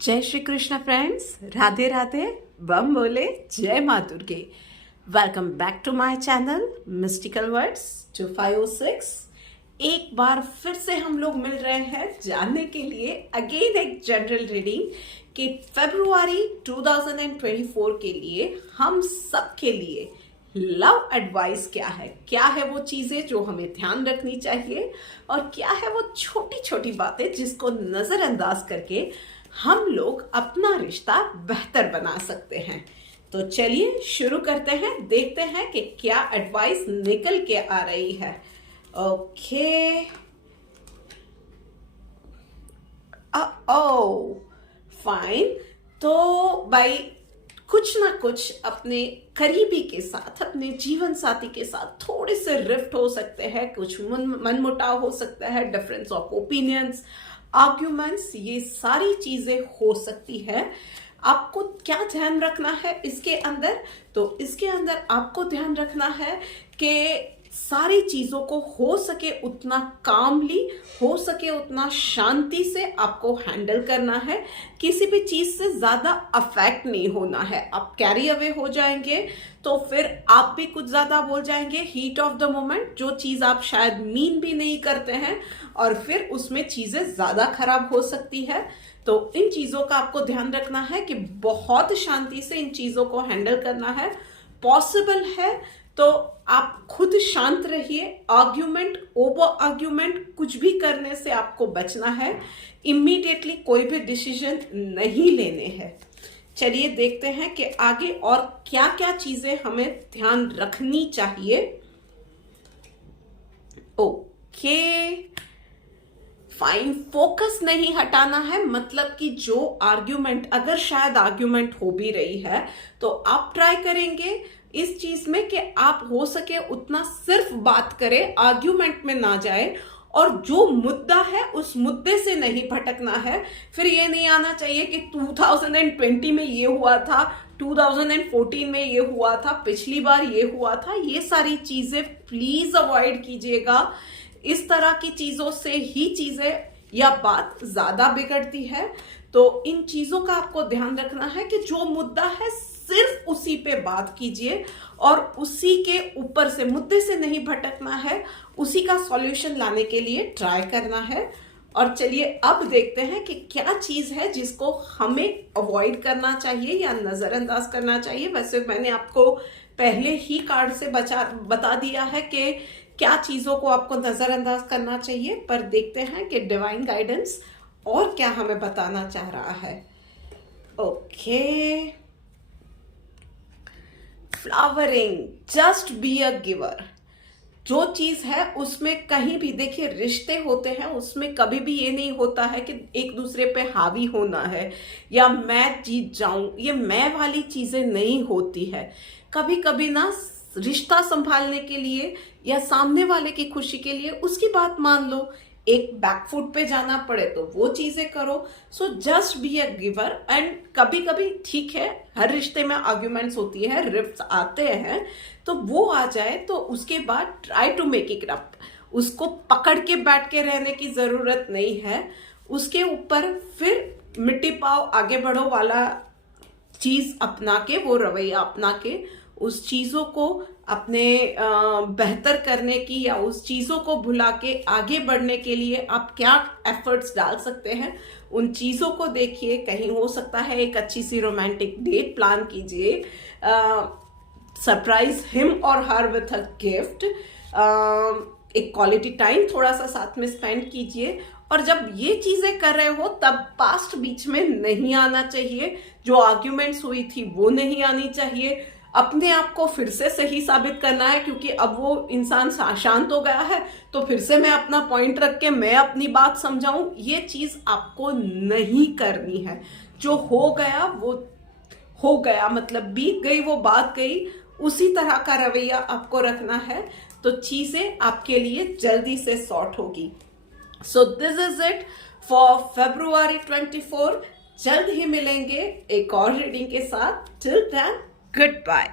जय श्री कृष्ण फ्रेंड्स, राधे राधे, बम बोले, जय माँ Durge. Welcome back to my channel mystical words 2506। एक बार फिर से हम लोग मिल रहे हैं जानने के लिए अगेन एक जनरल रीडिंग कि फरवरी 2024 के लिए हम सब के लिए लव एडवाइस क्या है वो चीजें जो हमें ध्यान रखनी चाहिए और क्या है वो छोटी छोटी बातें जिसको नजरअंदाज करके हम लोग अपना रिश्ता बेहतर बना सकते हैं। तो चलिए शुरू करते हैं, देखते हैं कि क्या एडवाइस निकल के आ रही है। ओके, ओ फाइन। तो भाई कुछ ना कुछ अपने करीबी के साथ, अपने जीवन साथी के साथ थोड़े से रिफ्ट हो सकते हैं, कुछ मनमुटाव हो सकता है, डिफरेंस ऑफ ओपिनियंस, आर्ग्यूमेंट्स, ये सारी चीजें हो सकती है। आपको क्या ध्यान रखना है इसके अंदर? तो इसके अंदर आपको ध्यान रखना है कि सारी चीजों को हो सके उतना कामली, हो सके उतना शांति से आपको हैंडल करना है। किसी भी चीज से ज्यादा अफेक्ट नहीं होना है। आप कैरी अवे हो जाएंगे तो फिर आप भी कुछ ज्यादा बोल जाएंगे, हीट ऑफ द मोमेंट, जो चीज आप शायद मीन भी नहीं करते हैं, और फिर उसमें चीजें ज्यादा खराब हो सकती है। तो इन चीजों का आपको ध्यान रखना है कि बहुत शांति से इन चीजों को हैंडल करना है। पॉसिबल है तो आप खुद शांत रहिए। आर्ग्यूमेंट, ओवर आर्ग्यूमेंट कुछ भी करने से आपको बचना है। इमीडिएटली कोई भी डिसीजन नहीं लेने हैं। चलिए देखते हैं कि आगे और क्या क्या चीजें हमें ध्यान रखनी चाहिए। ओके फाइन, फोकस नहीं हटाना है। मतलब कि जो आर्ग्यूमेंट, अगर शायद आर्ग्यूमेंट हो भी रही है तो आप ट्राई करेंगे इस चीज में कि आप हो सके उतना सिर्फ बात करें, आर्ग्यूमेंट में ना जाए, और जो मुद्दा है उस मुद्दे से नहीं भटकना है। फिर ये नहीं आना चाहिए कि 2020 में ये हुआ था, 2014 में ये हुआ था, पिछली बार ये हुआ था। ये सारी चीजें प्लीज अवॉइड कीजिएगा। इस तरह की चीजों से ही चीजें या बात ज्यादा बिगड़ती है। तो इन चीजों का आपको ध्यान रखना है कि जो मुद्दा है सिर्फ उसी पे बात कीजिए और उसी के ऊपर से, मुद्दे से नहीं भटकना है, उसी का सॉल्यूशन लाने के लिए ट्राई करना है। और चलिए अब देखते हैं कि क्या चीज है जिसको हमें अवॉइड करना चाहिए या नजरअंदाज करना चाहिए। वैसे मैंने आपको पहले ही कार्ड से बता दिया है कि क्या चीजों को आपको नजरअंदाज करना चाहिए, पर देखते हैं कि डिवाइन गाइडेंस और क्या हमें बताना चाह रहा है। Okay, flowering, just be a giver. जो चीज है उसमें कहीं भी देखिए, रिश्ते होते हैं उसमें कभी भी ये नहीं होता है कि एक दूसरे पे हावी होना है या मैं जीत जाऊं, ये मैं वाली चीजें नहीं होती है। कभी कभी ना रिश्ता संभालने के लिए या सामने वाले की खुशी के लिए उसकी बात मान लो, एक बैकफुट पे जाना पड़े तो वो चीजें करो। So just be a giver. And कभी कभी ठीक है, हर रिश्ते में आर्ग्यूमेंट्स होती है, रिफ्ट्स आते हैं, तो वो आ जाए तो उसके बाद try to make it up. उसको पकड़ के बैठ के रहने की जरूरत नहीं है। उसके ऊपर फिर मिट्टी पाओ आगे बढ़ो वाला चीज अपना के, वो रवैया अपना के उस चीजों को अपने बेहतर करने की या उस चीजों को भुला के आगे बढ़ने के लिए आप क्या एफर्ट्स डाल सकते हैं, उन चीजों को देखिए। कहीं हो सकता है एक अच्छी सी रोमांटिक डेट प्लान कीजिए, सरप्राइज हिम और हर विथ अ गिफ्ट, एक क्वालिटी टाइम थोड़ा सा साथ में स्पेंड कीजिए। और जब ये चीजें कर रहे हो तब पास्ट बीच में नहीं आना चाहिए। जो आर्ग्यूमेंट्स हुई थी वो नहीं आनी चाहिए। अपने आप को फिर से सही साबित करना है, क्योंकि अब वो इंसान शांत हो गया है तो फिर से मैं अपना पॉइंट रख के मैं अपनी बात समझाऊं, ये चीज आपको नहीं करनी है। जो हो गया वो हो गया, मतलब बीत गई वो बात गई, उसी तरह का रवैया आपको रखना है तो चीजें आपके लिए जल्दी से सॉर्ट होगी। So this is it for February 24। जल्द ही मिलेंगे एक और रीडिंग के साथ। Till then, goodbye.